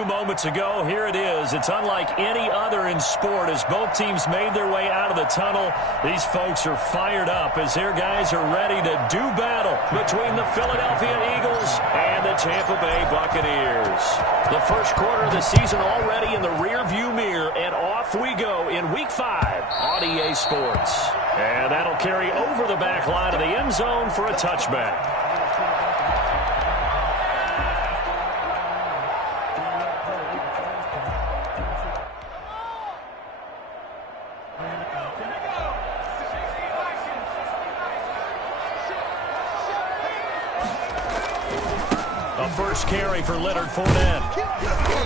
few moments ago. Here it is. It's unlike any other in sport as both teams made their way out of the tunnel. These folks are fired up as their guys are ready to do battle between the Philadelphia Eagles and the Tampa Bay Buccaneers. The first quarter of the season already in the rearview mirror, and off we go in Week 5 on EA Sports. And that'll carry over the back line of the end zone for a touchback. First carry for Leonard Fournette.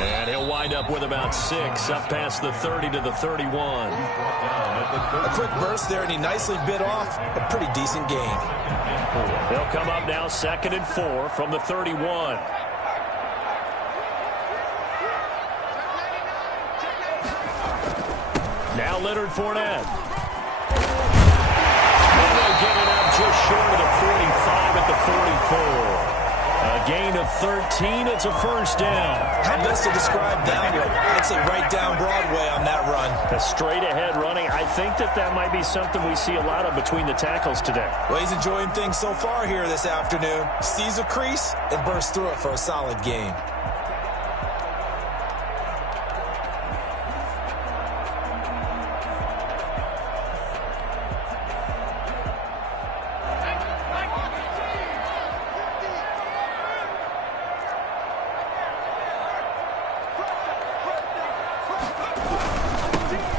And he'll wind up with about 6, up past the 30 to the 31. A quick burst there, and he nicely bit off a pretty decent gain. They'll come up now 2nd and 4 from the 31. Now Leonard Fournette. And they'll get it up just short of the 45 at the 44. A gain of 13. It's a first down. How best to describe downward? I'd say right down Broadway on that run. A straight-ahead running. I think that might be something we see a lot of between the tackles today. Well, he's enjoying things so far here this afternoon. Sees a crease and bursts through it for a solid gain.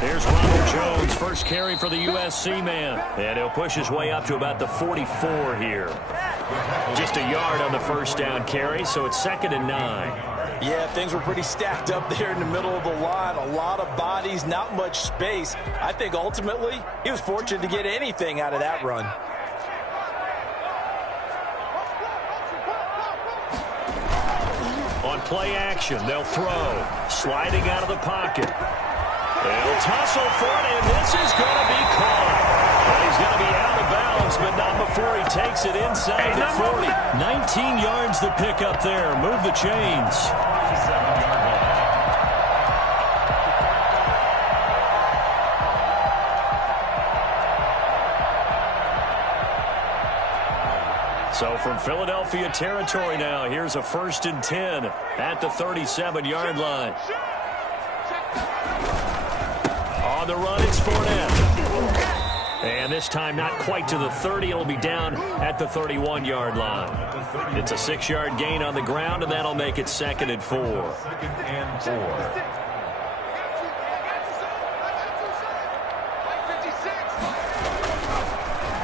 There's Ronald Jones, first carry for the USC man. And he'll push his way up to about the 44 here. Just a yard on the first down carry, so it's 2nd and 9. Yeah, things were pretty stacked up there in the middle of the line. A lot of bodies, not much space. I think ultimately he was fortunate to get anything out of that run. On play action, they'll throw. Sliding out of the pocket. They'll tussle for it, and this is going to be caught. Well, he's going to be out of bounds, but not before he takes it inside the 40. 19 yards to pick up there. Move the chains. So from Philadelphia territory now, here's a 1st and 10 at the 37-yard line. On the run, it's Fournette. And this time not quite to the 30. It'll be down at the 31-yard line. It's a 6-yard gain on the ground, and that'll make it 2nd and 4.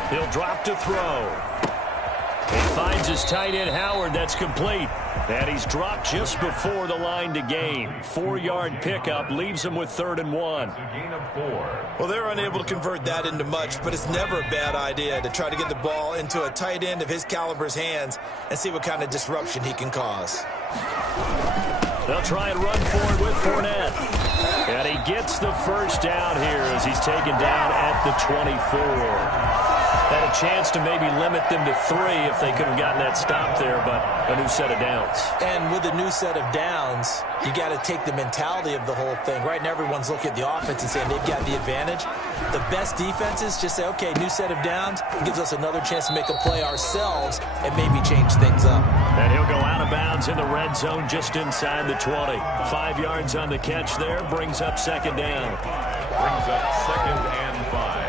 He'll drop to throw. He finds his tight end, Howard. That's complete. And he's dropped just before the line to gain. 4-yard pickup leaves him with 3rd and 1. Well, they're unable to convert that into much, but it's never a bad idea to try to get the ball into a tight end of his caliber's hands and see what kind of disruption he can cause. They'll try and run forward with Fournette. And he gets the first down here as he's taken down at the 24. Had a chance to maybe limit them to 3 if they could have gotten that stop there, but a new set of downs. And with a new set of downs, you got to take the mentality of the whole thing. Right now, everyone's looking at the offense and saying they've got the advantage. The best defenses just say, okay, new set of downs. It gives us another chance to make a play ourselves and maybe change things up. And he'll go out of bounds in the red zone just inside the 20. 5 yards on the catch there, brings up 2nd down. Brings up 2nd and 5.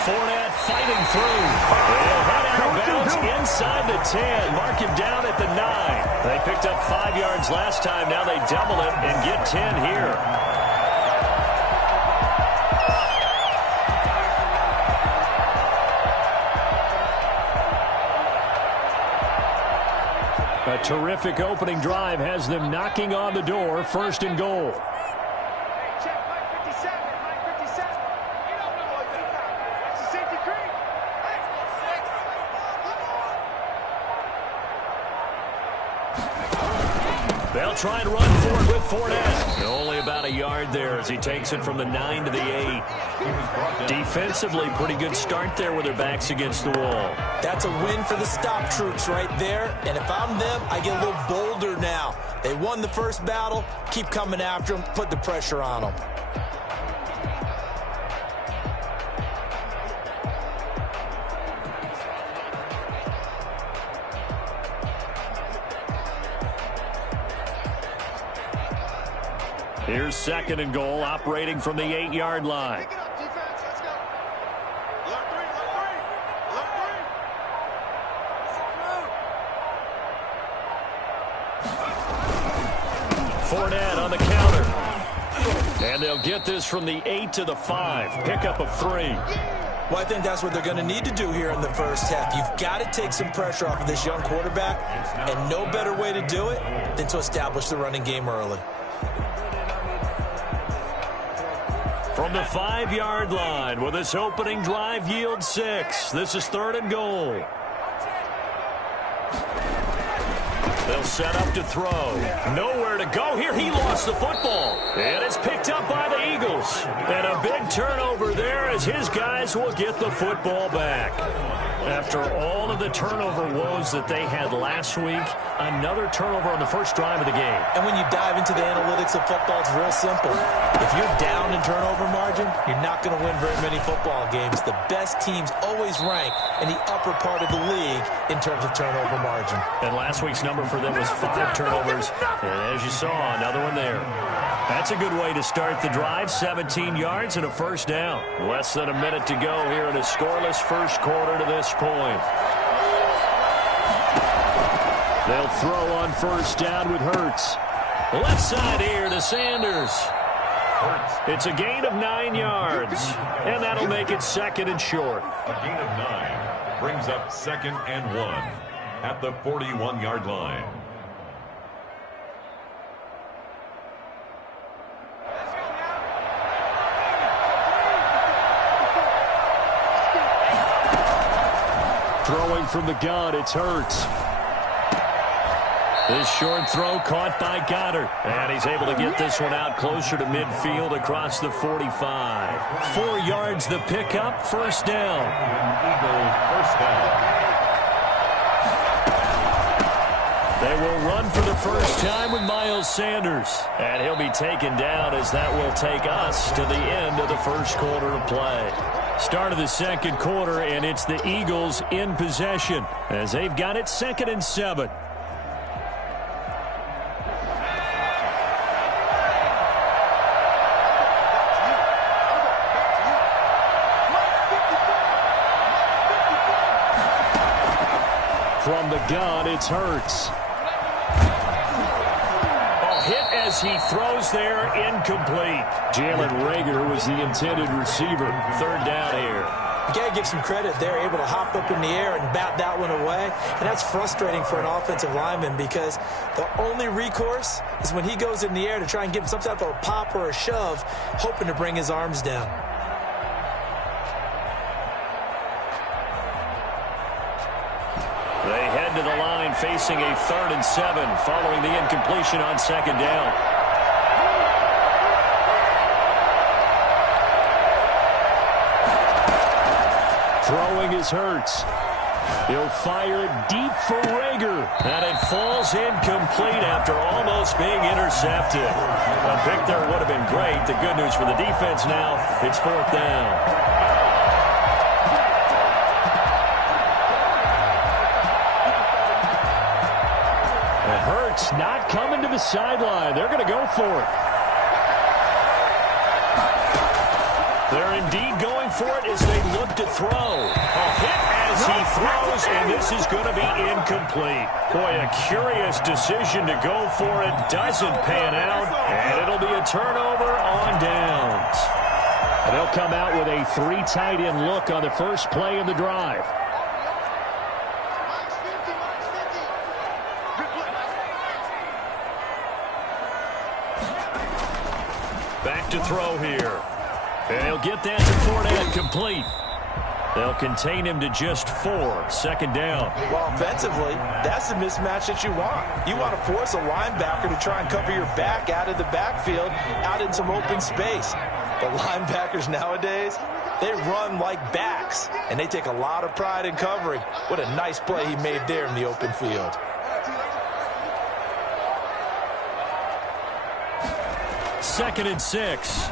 Fournette fighting through. They'll head out of bounds inside the 10. Mark him down at the 9. They picked up 5 yards last time. Now they double it and get 10 here. A terrific opening drive has them knocking on the door. 1st and goal. They'll try and run for it with Fournette. Only about a yard there as he takes it from the 9 to the 8. Defensively, pretty good start there with their backs against the wall. That's a win for the stop troops right there. And if I'm them, I get a little bolder now. They won the first battle. Keep coming after them. Put the pressure on them. Here's 2nd and goal, operating from the 8-yard line. Fournette on the counter. And they'll get this from the 8 to the 5. Pickup of 3. Well, I think that's what they're going to need to do here in the first half. You've got to take some pressure off of this young quarterback, and no better way to do it than to establish the running game early. From the 5-yard line, will this opening drive yield 6? This is 3rd and goal. They'll set up to throw. Nowhere to go here. He lost the football. And it's picked up by the Eagles. And a big turnover there as his guys will get the football back. After all of the turnover woes that they had last week, another turnover on the first drive of the game. And when you dive into the analytics of football, it's real simple. If you're down in turnover margin, you're not going to win very many football games. The best teams always rank in the upper part of the league in terms of turnover margin. And last week's number for them was 5 turnovers. And as you saw, another one there. That's a good way to start the drive. 17 yards and a first down. Less than a minute to go here in a scoreless first quarter to this point. They'll throw on first down with Hurts. Left side here to Sanders. It's a gain of 9 yards. And that'll make it 2nd and short. A gain of 9 brings up 2nd and 1 at the 41-yard line. Throwing from the gun, it's Hurts. This short throw caught by Goddard. And he's able to get this one out closer to midfield across the 45. 4 yards the pickup, first down. Eagles first down. They will run for the first time with Miles Sanders. And he'll be taken down as that will take us to the end of the first quarter of play. Start of the second quarter, and it's the Eagles in possession as they've got it 2nd and 7. From the gun, it's Hurts. Hit as he throws there, incomplete. Jalen Reagor was the intended receiver. 3rd down here. You got to give some credit. They're able to hop up in the air and bat that one away. And that's frustrating for an offensive lineman because the only recourse is when he goes in the air to try and give some type of a pop or a shove, hoping to bring his arms down. They head to the line facing a 3rd and 7 following the incompletion on 2nd down. Throwing is Hurts. He'll fire it deep for Reagor. And it falls incomplete after almost being intercepted. A pick there would have been great. The good news for the defense now, it's 4th down. Hurts not coming to the sideline. They're going to go for it. They're indeed going for it as they look to throw. A hit as he throws, and this is going to be incomplete. Boy, a curious decision to go for it. Doesn't pan out, and it'll be a turnover on downs. And they'll come out with a 3 tight end look on the first play of the drive. Back to throw here. And he'll get that to Fournette complete. They'll contain him to just 4. Second down. Well, offensively, that's the mismatch that you want. You want to force a linebacker to try and cover your back out of the backfield, out in some open space. But linebackers nowadays, they run like backs, and they take a lot of pride in covering. What a nice play he made there in the open field. Second and 6.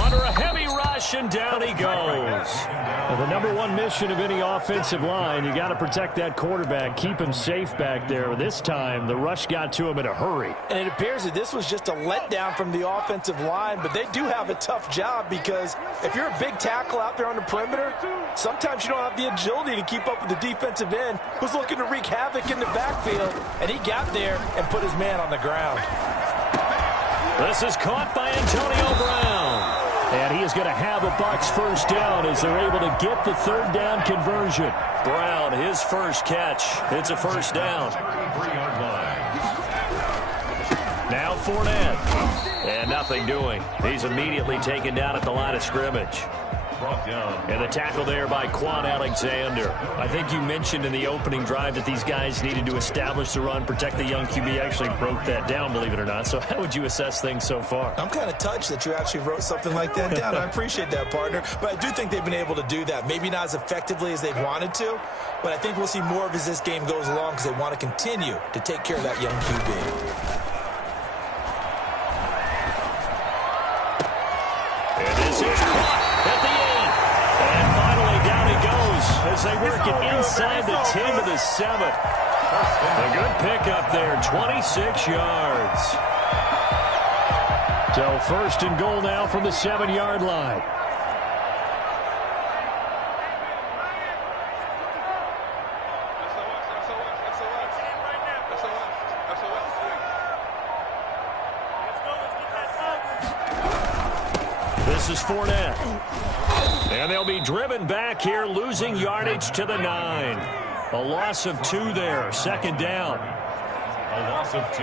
Under a heavy rush, and down he goes. Well, the number one mission of any offensive line, you got to protect that quarterback, keep him safe back there. This time, the rush got to him in a hurry. And it appears that this was just a letdown from the offensive line, but they do have a tough job because if you're a big tackle out there on the perimeter, sometimes you don't have the agility to keep up with the defensive end who's looking to wreak havoc in the backfield, and he got there and put his man on the ground. This is caught by Antonio Brown. And he is going to have a Bucs first down as they're able to get the third down conversion. Brown, his first catch. It's a first down. Now Fournette. And nothing doing. He's immediately taken down at the line of scrimmage. And the tackle there by Quan Alexander. I think you mentioned in the opening drive that these guys needed to establish the run, protect the young QB. Actually broke that down, believe it or not. So how would you assess things so far? I'm kind of touched that you actually wrote something like that down. I appreciate that, partner. But I do think they've been able to do that. Maybe not as effectively as they've wanted to, but I think we'll see more of as this game goes along because they want to continue to take care of that young QB. And this is caught at the 8. And finally down he goes as they work it inside the 10 to the 7. A good pickup there, 26 yards. So first and goal now from the 7-yard line. This is Fournette. And they'll be driven back here, losing yardage to the 9. A loss of 2 there, second down. A loss of 2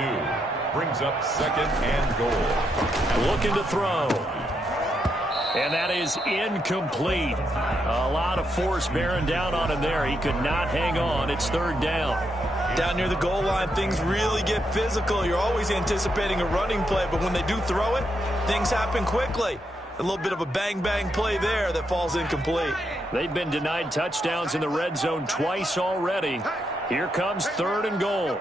brings up second and goal. Looking to throw. And that is incomplete. A lot of force bearing down on him there. He could not hang on. It's third down. Down near the goal line, things really get physical. You're always anticipating a running play, but when they do throw it, things happen quickly. A little bit of a bang-bang play there that falls incomplete. They've been denied touchdowns in the red zone twice already. Here comes third and goal.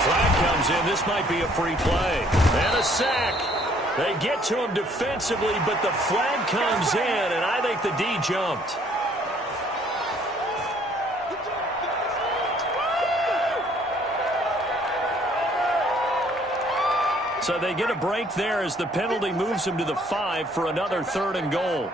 Flag comes in. This might be a free play. And a sack. They get to him defensively, but the flag comes in, and I think the D jumped. So they get a break there as the penalty moves them to the 5 for another third and goal.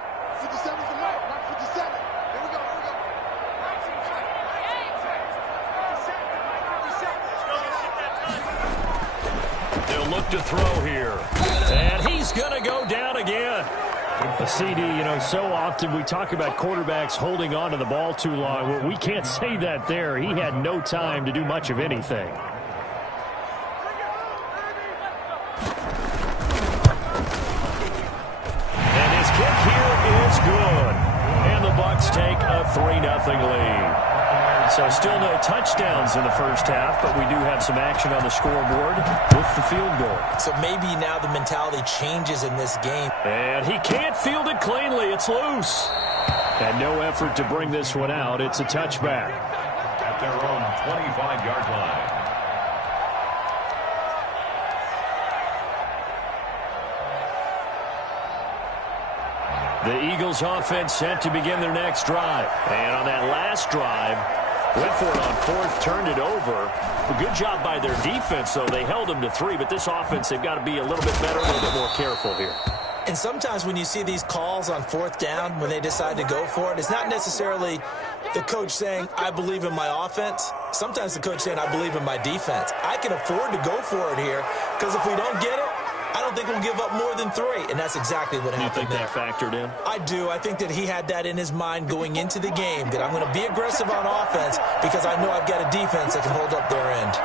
They'll look to throw here. And he's going to go down again. A CD, so often we talk about quarterbacks holding on to the ball too long. Well, we can't say that there. He had no time to do much of anything. Good. And the Bucs take a 3-0 lead. So still no touchdowns in the first half, but we do have some action on the scoreboard with the field goal. So maybe now the mentality changes in this game. And he can't field it cleanly. It's loose. And no effort to bring this one out. It's a touchback. At their own 25-yard line. The Eagles offense set to begin their next drive. And on that last drive, went for it on fourth, turned it over. A good job by their defense, though. They held them to 3, but this offense, they've got to be a little bit better, a little bit more careful here. And sometimes when you see these calls on fourth down, when they decide to go for it, it's not necessarily the coach saying, I believe in my offense. Sometimes the coach saying, I believe in my defense. I can afford to go for it here because if we don't get it, I don't think we'll give up more than 3, and that's exactly what happened there. You think that factored in? I do. I think that he had that in his mind going into the game, that I'm going to be aggressive on offense because I know I've got a defense that can hold up their end.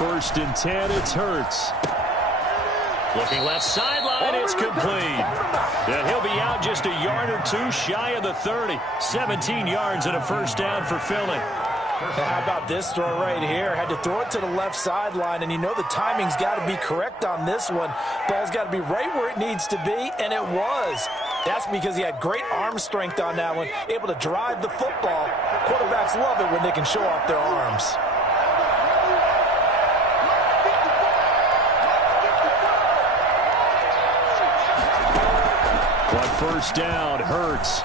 1st and 10, it's Hurts. Looking left sideline, it's complete. And he'll be out just a yard or two shy of the 30. 17 yards and a first down for Philly. How about this throw right here? Had to throw it to the left sideline, and you know the timing's got to be correct on this one. Ball's got to be right where it needs to be, and it was. That's because he had great arm strength on that one, able to drive the football. Quarterbacks love it when they can show off their arms. First down, Hurts.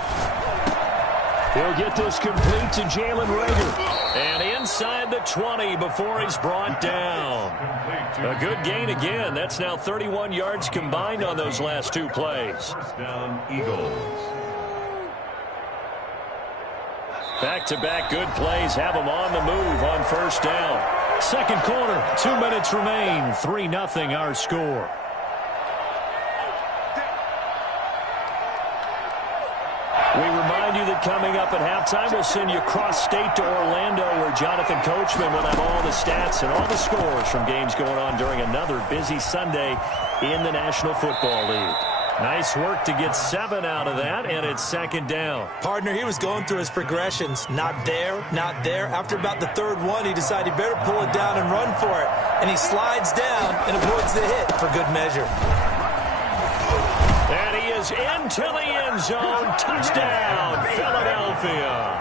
He'll get this complete to Jalen Reagor. And inside the 20 before he's brought down. A good gain again. That's now 31 yards combined on those last two plays. First down, Eagles. Back-to-back good plays have them on the move on first down. Second quarter, 2 minutes remain. 3-0 our score. We remind you that coming up at halftime, we'll send you cross-state to Orlando, where Jonathan Coachman will have all the stats and all the scores from games going on during another busy Sunday in the National Football League. Nice work to get 7 out of that, and it's second down. Partner, he was going through his progressions. Not there, not there. After about the third one, he decided he better pull it down and run for it. And he slides down and avoids the hit for good measure. And he is into the end zone. Touchdown, Philadelphia.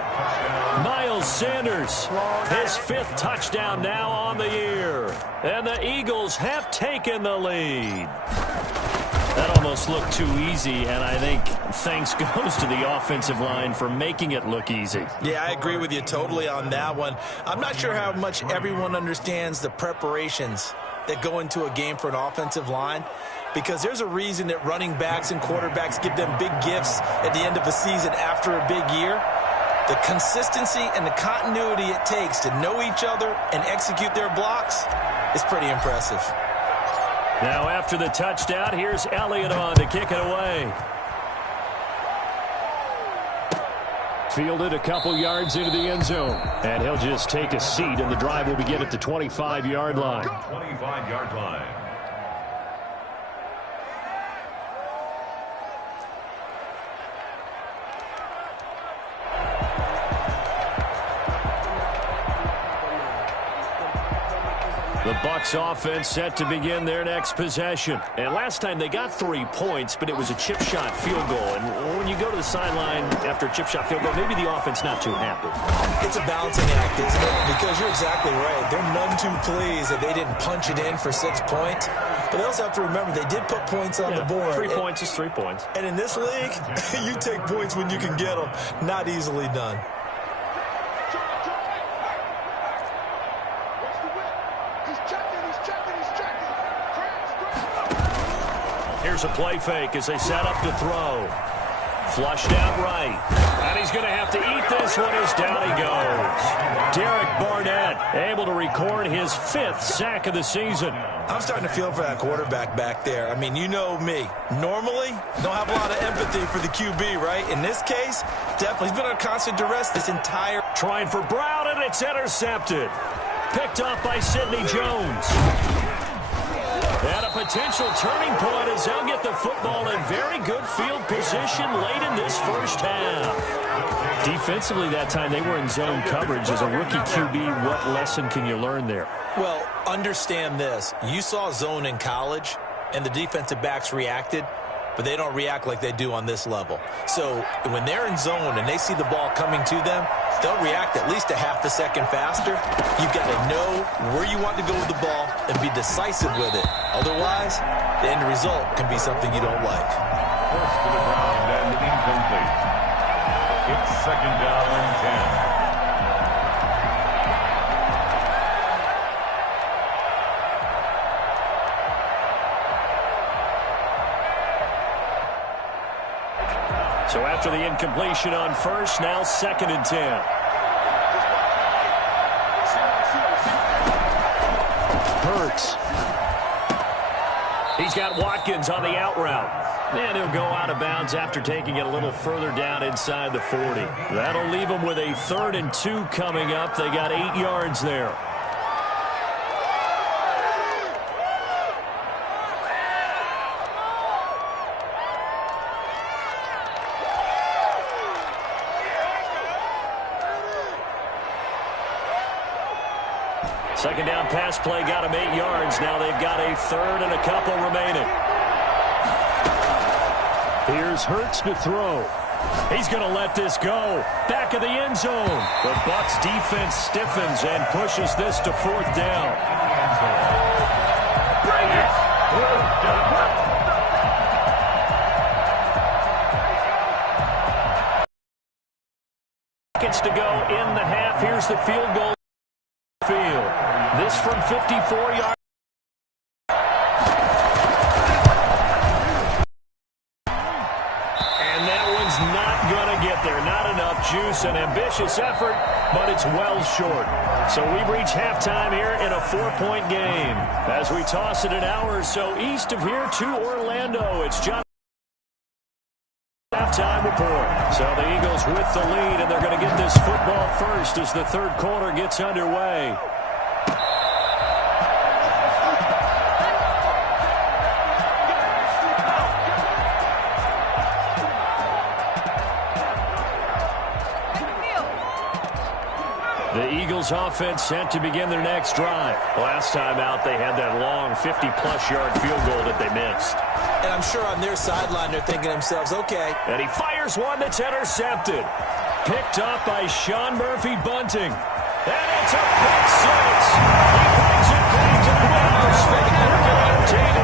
Miles Sanders, his 5th touchdown now on the year. And the Eagles have taken the lead. That almost looked too easy, and I think thanks goes to the offensive line for making it look easy. Yeah, I agree with you totally on that one. I'm not sure how much everyone understands the preparations that go into a game for an offensive line, because there's a reason that running backs and quarterbacks give them big gifts at the end of the season after a big year. The consistency and the continuity it takes to know each other and execute their blocks is pretty impressive. Now after the touchdown, here's Elliott on to kick it away. Fielded a couple yards into the end zone. And he'll just take a seat, and the drive will begin at the 25-yard line. 25-yard line. The Bucs offense set to begin their next possession. And last time they got 3 points, but it was a chip shot field goal. And when you go to the sideline after a chip shot field goal, maybe the offense not too happy. It's a balancing act, isn't it? Because you're exactly right. They're none too pleased that they didn't punch it in for 6 points. But they also have to remember they did put points on the board. 3 points is 3 points. And in this league, you take points when you can get them. Not easily done. Here's a play fake as they set up to throw. Flushed out right. And he's going to have to eat this one as down he goes. Derek Barnett able to record his 5th sack of the season. I'm starting to feel for that quarterback back there. I mean, you know me. Normally, don't have a lot of empathy for the QB, right? In this case, definitely. He's been under constant duress this entire... Trying for Brown, and it's intercepted. Picked off by Sidney Jones. And a potential turning point as they'll get the football in very good field position late in this first half. Defensively that time, they were in zone coverage. As a rookie QB, what lesson can you learn there? Well, understand this. You saw zone in college, and the defensive backs reacted, but they don't react like they do on this level. So when they're in zone and they see the ball coming to them, they'll react at least a half a second faster. You've got to know where you want to go with the ball and be decisive with it. Otherwise, the end result can be something you don't like. Forced to the ground and incomplete. It's second down and 10. So after the incompletion on first, now second and 10. Hurts. He's got Watkins on the out route. And he'll go out of bounds after taking it a little further down inside the 40. That'll leave them with a 3rd and 2 coming up. They got 8 yards there. Second down pass play got them 8 yards. Now they've got a third and a couple remaining. Here's Hurts to throw. He's going to let this go. Back of the end zone. The Bucs defense stiffens and pushes this to 4th down. Bring it! Seconds to go in the half. Here's the field goal. Field. This from 54 yards. Not going to get there. Not enough juice. An ambitious effort, but it's well short. So we've reached halftime here in a 4-point game. As we toss it an hour or so east of here to Orlando, it's John. Halftime report. So the Eagles with the lead, and they're going to get this football first as the third quarter gets underway. The Eagles offense set to begin their next drive. Last time out, they had that long 50-plus yard field goal that they missed. And I'm sure on their sideline, they're thinking to themselves, okay. And he fires one that's intercepted. Picked up by Sean Murphy-Bunting. And it's a pick six. He brings it back to the house for the TD.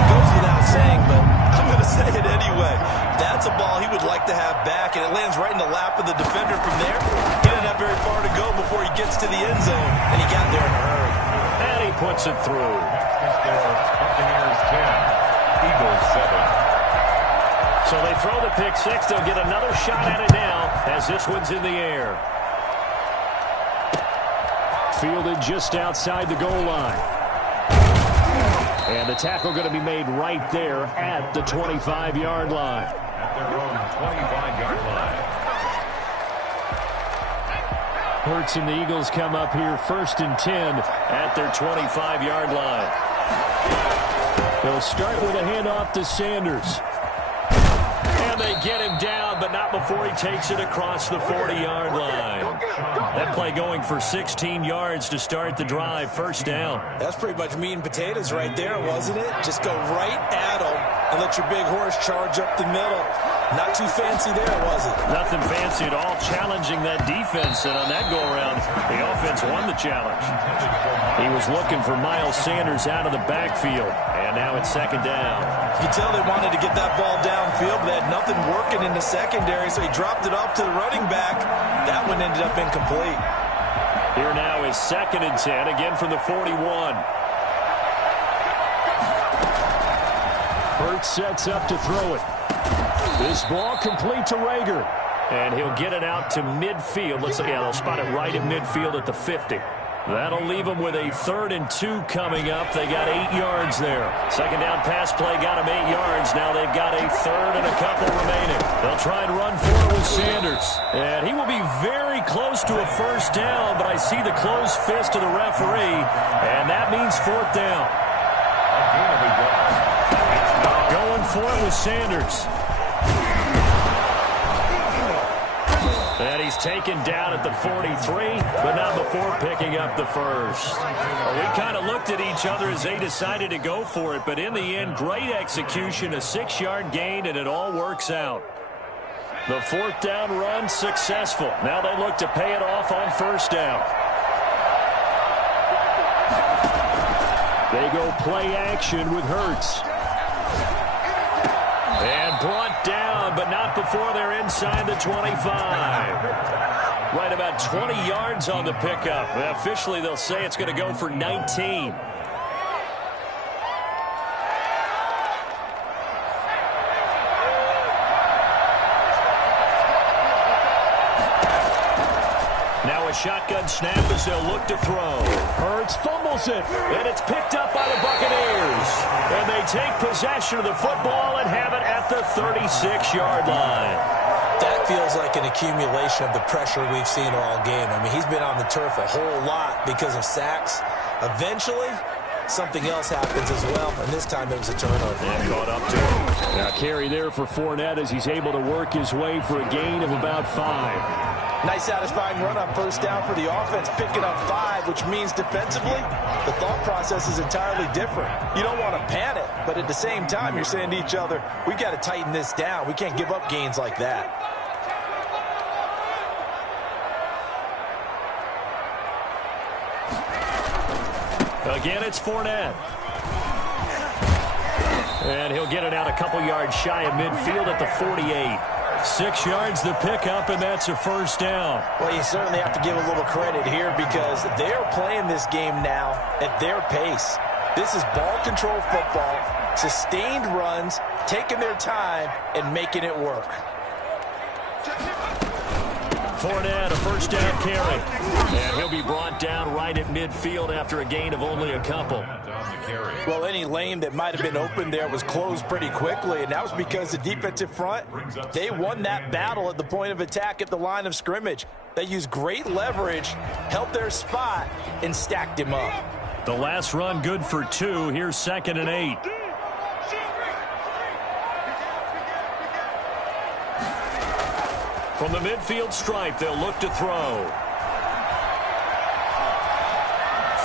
It goes without saying, but I'm going to say it anyway. That's a ball he would like to have back, and it lands right in the lap of the defender from there. He didn't have very far to go before he gets to the end zone, and he got there in a hurry. And he puts it through. Buccaneers 10, Eagles 7. So they throw the pick six. They'll get another shot at it now as this one's in the air. Fielded just outside the goal line. And the tackle going to be made right there at the 25-yard line. At their own 25-yard line. Hurts and the Eagles come up here 1st and 10 at their 25-yard line. They'll start with a handoff to Sanders. And they get him down, but not before he takes it across the 40-yard line. That play going for 16 yards to start the drive. 1st down. That's pretty much meat and potatoes right there, wasn't it? Just go right at him and let your big horse charge up the middle. Not too fancy there, was it? Nothing fancy at all, challenging that defense. And on that go-around, the offense won the challenge. He was looking for Miles Sanders out of the backfield. And now it's 2nd down. You can tell they wanted to get that ball downfield, but they had nothing working in the secondary, so he dropped it off to the running back. That one ended up incomplete. Here now is 2nd and 10, again from the 41. Hurts sets up to throw it. This ball complete to Rager. And he'll get it out to midfield. They'll spot it right in midfield at the 50. That'll leave them with a 3rd and 2 coming up. They got 8 yards there. 2nd down pass play got them 8 yards. Now they've got a third and a couple remaining. They'll try and run for it with Sanders. And he will be very close to a 1st down, but I see the closed fist of the referee, and that means 4th down. Going for it with Sanders. And he's taken down at the 43, but not before picking up the first. Well, we kind of looked at each other as they decided to go for it, but in the end, great execution, a 6-yard gain, and it all works out. The 4th down run successful. Now they look to pay it off on 1st down. They go play action with Hurts. And brought down, but not before they're inside the 25. Right about 20 yards on the pickup. Officially, they'll say it's going to go for 19. Now a shotgun snap as they'll look to throw. Hurts fumbles it, and it's picked up by the Buccaneers. And they take possession of the football and have it at the 36-yard line. That feels like an accumulation of the pressure we've seen all game. I mean, he's been on the turf a whole lot because of sacks. Eventually, something else happens as well, and this time it was a turnover. And caught up to him. Now carry there for Fournette as he's able to work his way for a gain of about 5. Nice satisfying run on first down for the offense, picking up 5, which means defensively, the thought process is entirely different. You don't want to panic, but at the same time, you're saying to each other, we've got to tighten this down. We can't give up gains like that. Again, it's Fournette. And he'll get it out a couple yards shy of midfield at the 48. 6 yards the pickup, and that's a first down. Well, you certainly have to give a little credit here because they're playing this game now at their pace. This is ball control football, sustained runs, taking their time, and making it work. Fournette, a first down carry. And he'll be brought down right at midfield after a gain of only a couple. Well, any lane that might have been open there was closed pretty quickly, and that was because the defensive front, they won that battle at the point of attack at the line of scrimmage. They used great leverage, held their spot, and stacked him up. The last run good for 2. Here's 2nd and 8. From the midfield stripe, they'll look to throw.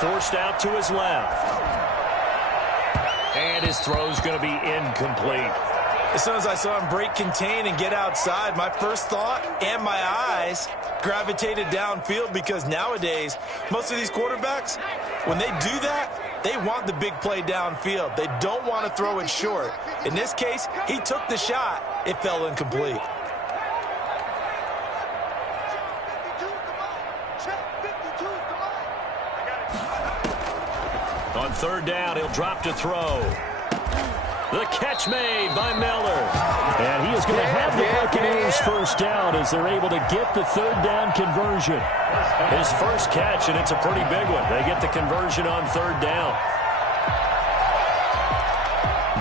Forced out to his left. And his throw's going to be incomplete. As soon as I saw him break contain and get outside, my first thought and my eyes gravitated downfield because nowadays, most of these quarterbacks, when they do that, they want the big play downfield. They don't want to throw it short. In this case, he took the shot. It fell incomplete. On 3rd down, he'll drop to throw. The catch made by Miller. And he is going to have the Buccaneers first down as they're able to get the 3rd down conversion. His first catch, and it's a pretty big one. They get the conversion on 3rd down.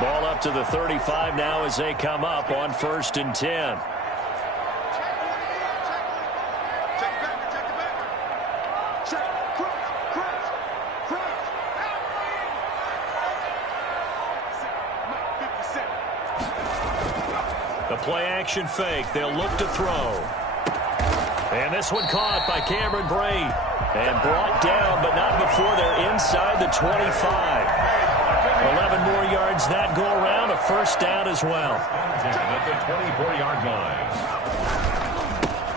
Ball up to the 35 now as they come up on 1st and 10. The play-action fake. They'll look to throw. And this one caught by Cameron Brate. And brought down, but not before they're inside the 25. 11 more yards that go around. A first down as well. At the 24-yard line.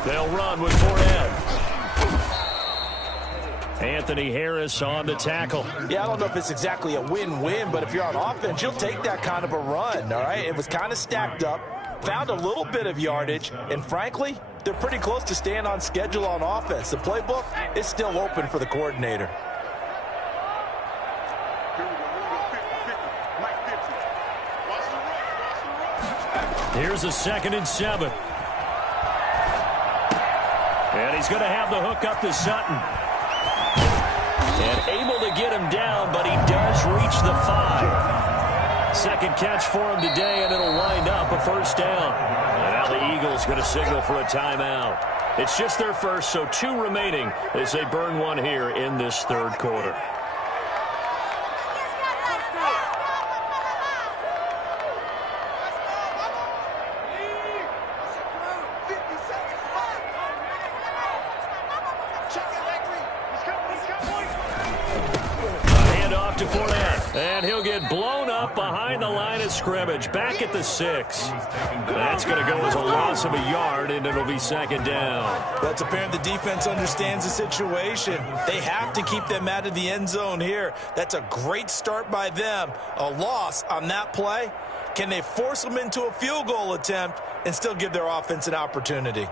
They'll run with Fournette. Anthony Harris on the tackle. Yeah, I don't know if it's exactly a win-win, but if you're on offense, you'll take that kind of a run, all right? It was kind of stacked up, found a little bit of yardage, and frankly, they're pretty close to staying on schedule on offense. The playbook is still open for the coordinator. Here's a 2nd and 7. And he's going to have the hook up to Sutton. And able to get him down, but he does reach the 5. Second catch for him today, and it'll wind up a first down. And now the Eagles going to signal for a timeout. It's just their first, so 2 remaining as they burn one here in this 3rd quarter. And he'll get blown up behind the line of scrimmage, back at the 6. That's going to go as a loss of a yard, and it'll be 2nd down. That's apparent the defense understands the situation. They have to keep them out of the end zone here. That's a great start by them. A loss on that play. Can they force them into a field goal attempt and still give their offense an opportunity?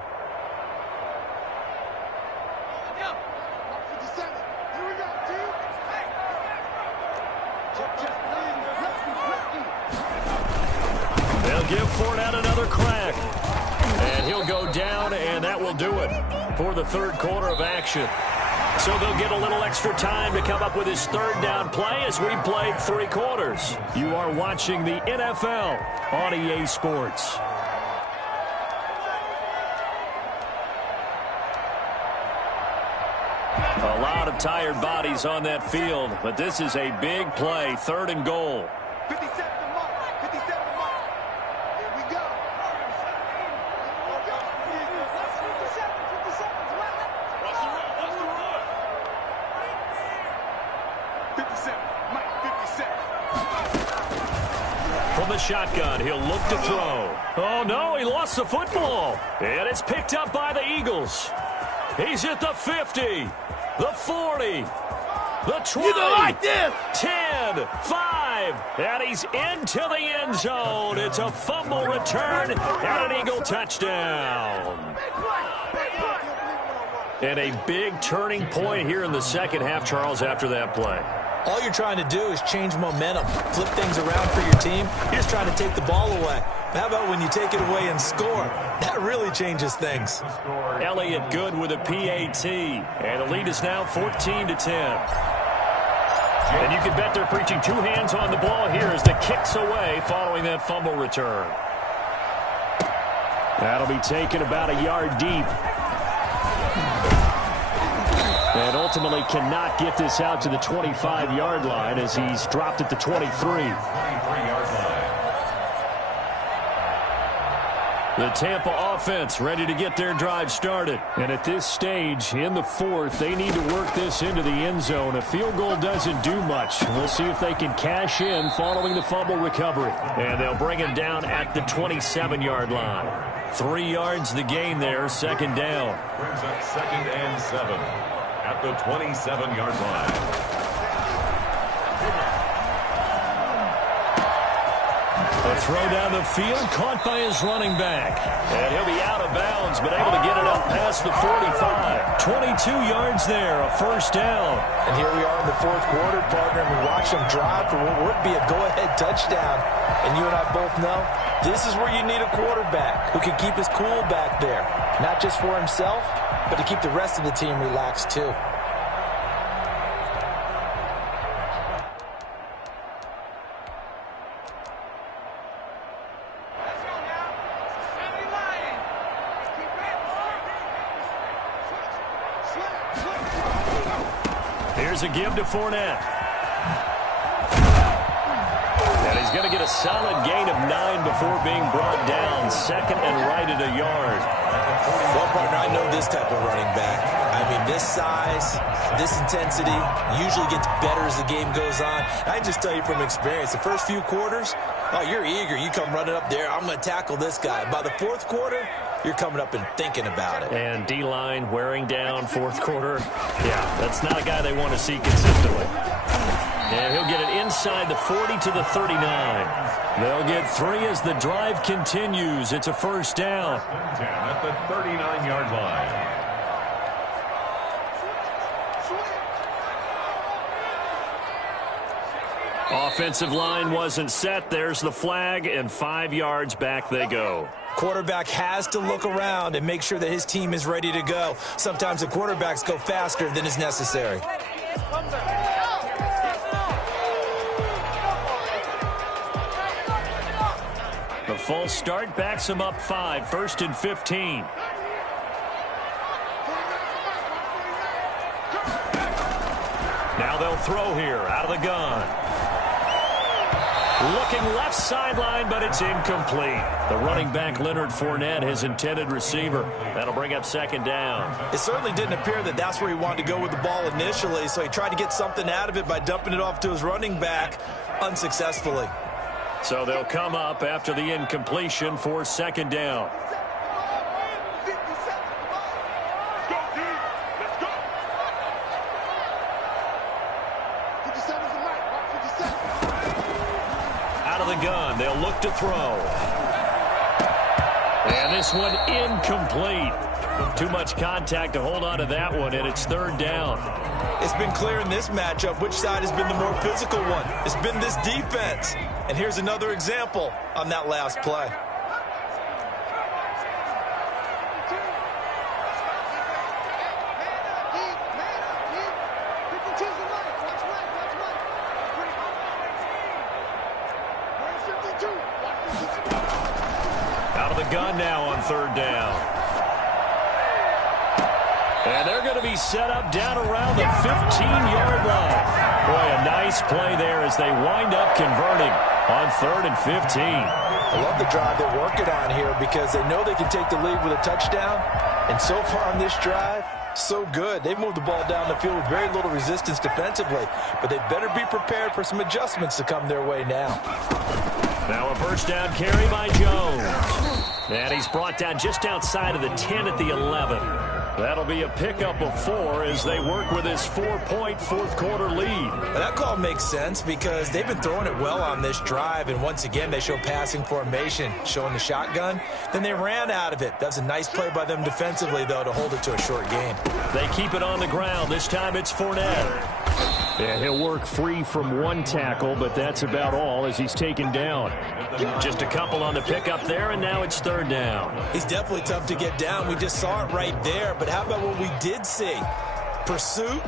Give Fournette another crack. And he'll go down, and that will do it for the 3rd quarter of action. So they'll get a little extra time to come up with his 3rd down play as we played 3 quarters. You are watching the NFL on EA Sports. A lot of tired bodies on that field, but this is a big play, 3rd and goal. 57. shotgun. He'll look to throw. Oh, no, he lost the football. And it's picked up by the Eagles. He's at the 50, the 40, the 20, you don't like this. 10, 5, and he's into the end zone. It's a fumble return and an Eagle touchdown. And a big turning point here in the second half, Charles, after that play. All you're trying to do is change momentum, flip things around for your team. You're just trying to take the ball away. How about when you take it away and score? That really changes things. Elliott Good with a PAT. And the lead is now 14-10. And you can bet they're preaching two hands on the ball here as the kick's away following that fumble return. That'll be taken about a yard deep. And ultimately cannot get this out to the 25-yard line as he's dropped at the 23. 23-yard line. The Tampa offense ready to get their drive started. And at this stage, in the fourth, they need to work this into the end zone. A field goal doesn't do much. We'll see if they can cash in following the fumble recovery. And they'll bring him down at the 27-yard line. 3 yards the gain there, second down. Brings up 2nd and 7 at the 27-yard line. A throw down the field, caught by his running back. And he'll be out of bounds, but able to get it up past the 45. 22 yards there, a first down. And here we are in the fourth quarter, partner, and we watch them drive for what would be a go-ahead touchdown. And you and I both know this is where you need a quarterback who can keep his cool back there. Not just for himself, but to keep the rest of the team relaxed too. Here's a give to Fournette. And he's going to get a solid gain of 9 before being brought down. Second and right at a yard. Well, partner, I know this type of running back. I mean, this size, this intensity usually gets better as the game goes on. I just tell you from experience, the first few quarters, oh, you're eager. You come running up there, I'm going to tackle this guy. By the fourth quarter, you're coming up and thinking about it. And D-line wearing down fourth quarter. Yeah, that's not a guy they want to see consistently. And he'll get it inside the 40 to the 39. They'll get 3 as the drive continues. It's a first down. 10 at the 39-yard line. Offensive line wasn't set. There's the flag, and 5 yards back they go. Quarterback has to look around and make sure that his team is ready to go. Sometimes the quarterbacks go faster than is necessary. The false start backs him up 5, 1st and 15. Now they'll throw here out of the gun. Looking left sideline, but it's incomplete. The running back, Leonard Fournette, his intended receiver. That'll bring up second down. It certainly didn't appear that that's where he wanted to go with the ball initially, so he tried to get something out of it by dumping it off to his running back unsuccessfully. So they'll come up after the incompletion for second down. Gun. They'll look to throw. And this one incomplete. Too much contact to hold on to that one, and it's third down. It's been clear in this matchup which side has been the more physical one. It's been this defense. And here's another example on that last play. Gun now on third down. And they're going to be set up down around the 15-yard line. Boy, a nice play there as they wind up converting on 3rd and 15. I love the drive they're working on here because they know they can take the lead with a touchdown. And so far on this drive, so good. They've moved the ball down the field with very little resistance defensively. But they better be prepared for some adjustments to come their way now. Now a first down carry by Jones. And he's brought down just outside of the 10 at the 11. That'll be a pickup of 4 as they work with his 4-point fourth-quarter lead. Well, that call makes sense because they've been throwing it well on this drive, and once again they show passing formation, showing the shotgun. Then they ran out of it. That's a nice play by them defensively, though, to hold it to a short gain. They keep it on the ground. This time it's Fournette. And he'll work free from one tackle, but that's about all as he's taken down. Just a couple on the pickup there, and now it's third down. He's definitely tough to get down. We just saw it right there. But how about what we did see? Pursuit,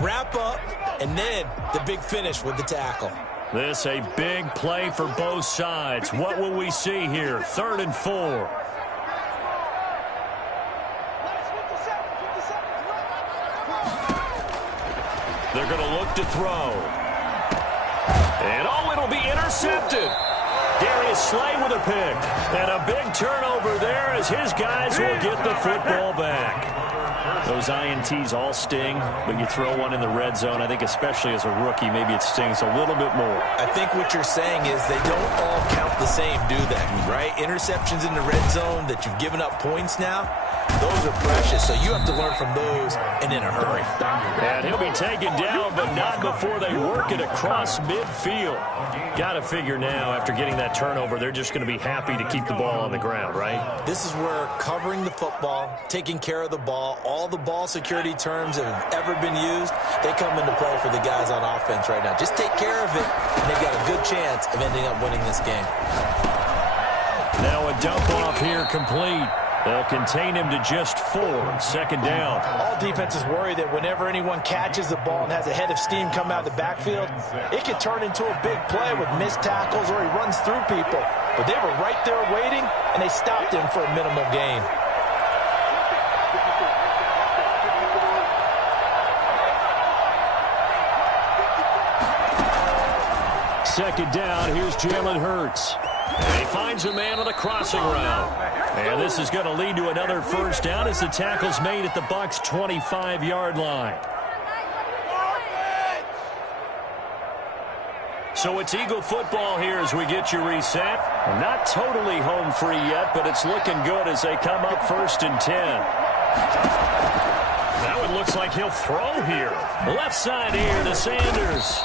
wrap up, and then the big finish with the tackle. This a big play for both sides. What will we see here? 3rd and 4. They're going to look to throw. And it'll be intercepted. Darius Slay with a pick. And a big turnover there as his guys will get the football back. Those INTs all sting, but you throw one in the red zone, I think especially as a rookie, maybe it stings a little bit more. I think what you're saying is they don't all count the same, do they? Right? Interceptions in the red zone that you've given up points now, those are precious, so you have to learn from those and in a hurry. And he'll be taken down, but not before they work it across midfield. Got to figure now, after getting that turnover, they're just going to be happy to keep the ball on the ground, right? This is where covering the football, taking care of the ball, all the ball security terms that have ever been used, they come into play for the guys on offense right now. Just take care of it, and they've got a good chance of ending up winning this game. Now a dump off here complete. They'll contain him to just 4. 2nd down. All defenses worry that whenever anyone catches the ball and has a head of steam come out of the backfield, it could turn into a big play with missed tackles or he runs through people. But they were right there waiting, and they stopped him for a minimal gain. Second down, here's Jalen Hurts. And he finds a man on the crossing route. And this is going to lead to another first down as the tackle's made at the Bucs' 25-yard line. So it's Eagle football here as we get you reset. Not totally home free yet, but it's looking good as they come up 1st and 10. Now it looks like he'll throw here. Left side here to Sanders.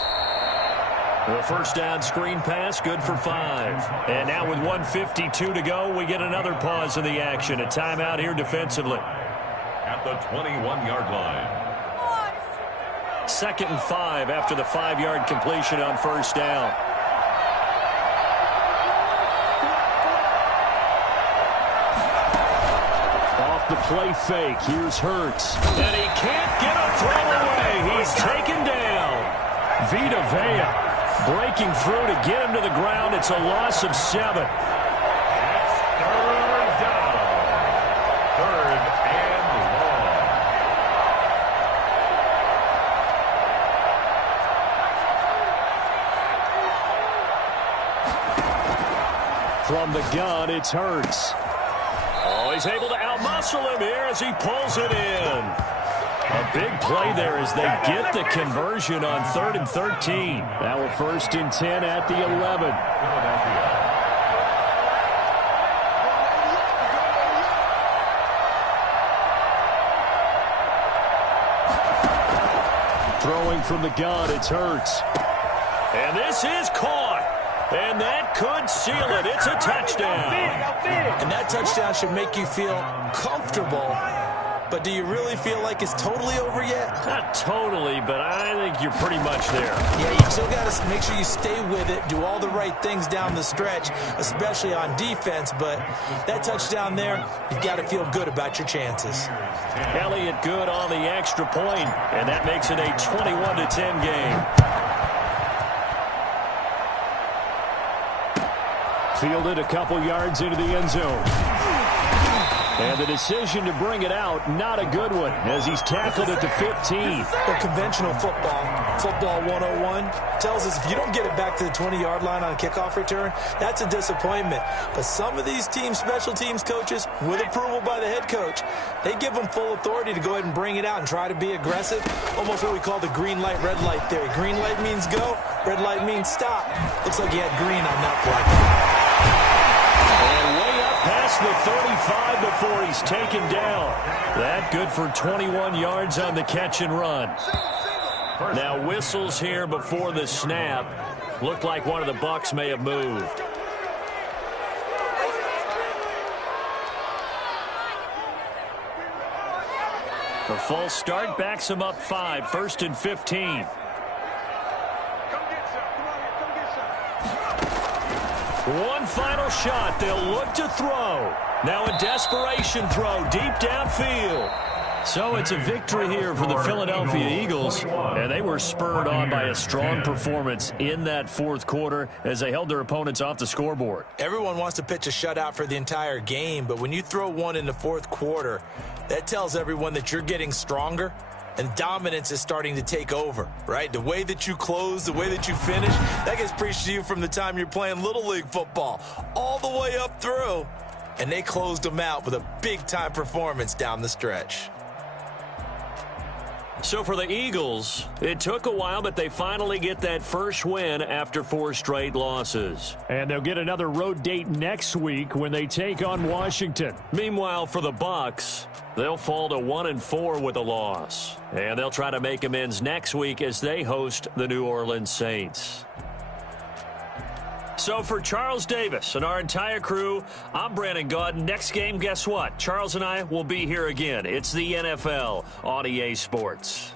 The first down screen pass, good for 5. And now with 1:52 to go, we get another pause in the action. A timeout here defensively. At the 21-yard line. 2nd and 5 after the 5-yard completion on first down. Off the play fake, here's Hurts. And he can't get a throw away. He's taken down. Vita Vea breaking through to get him to the ground. It's a loss of 7. Third down. 3rd and long. From the gun, it's Hurts. Oh, he's able to outmuscle him here as he pulls it in. A big play there as they get the conversion on 3rd and 13. Now a 1st and 10 at the 11. Throwing from the gun, it's Hurts. And this is caught. And that could seal it. It's a touchdown. And that touchdown should make you feel comfortable. But do you really feel like it's totally over yet? Not totally, but I think you're pretty much there. Yeah, you still got to make sure you stay with it, do all the right things down the stretch, especially on defense. But that touchdown there, you've got to feel good about your chances. Elliott good on the extra point, and that makes it a 21-10 game. Fielded a couple yards into the end zone. And the decision to bring it out, not a good one, as he's tackled at the 15. But conventional football 101, tells us if you don't get it back to the 20-yard line on a kickoff return, that's a disappointment. But some of these special teams coaches, with approval by the head coach, they give them full authority to go ahead and bring it out and try to be aggressive. Almost what we call the green light, red light theory. Green light means go, Red light means stop. Looks like he had green on that play. And way up past the 35 before he's taken down. That good for 21 yards on the catch and run. Now whistles here before the snap. Looked like one of the Bucs may have moved. The false start backs him up 5, 1st and 15. One final shot. They'll look to throw. Now a desperation throw deep downfield. So it's a victory here for the Philadelphia Eagles, and they were spurred on by a strong performance in that fourth quarter as they held their opponents off the scoreboard. Everyone wants to pitch a shutout for the entire game, but when you throw one in the fourth quarter, that tells everyone that you're getting stronger and dominance is starting to take over, right? The way that you close, the way that you finish, that gets preached to you from the time you're playing Little League football all the way up through, and they closed them out with a big-time performance down the stretch. So for the Eagles, it took a while, but they finally get that first win after 4 straight losses. And they'll get another road date next week when they take on Washington. Meanwhile, for the Bucs, they'll fall to 1-4 with a loss. And they'll try to make amends next week as they host the New Orleans Saints. So for Charles Davis and our entire crew, I'm Brandon Gaudin. Next game, guess what? Charles and I will be here again. It's the NFL on EA Sports.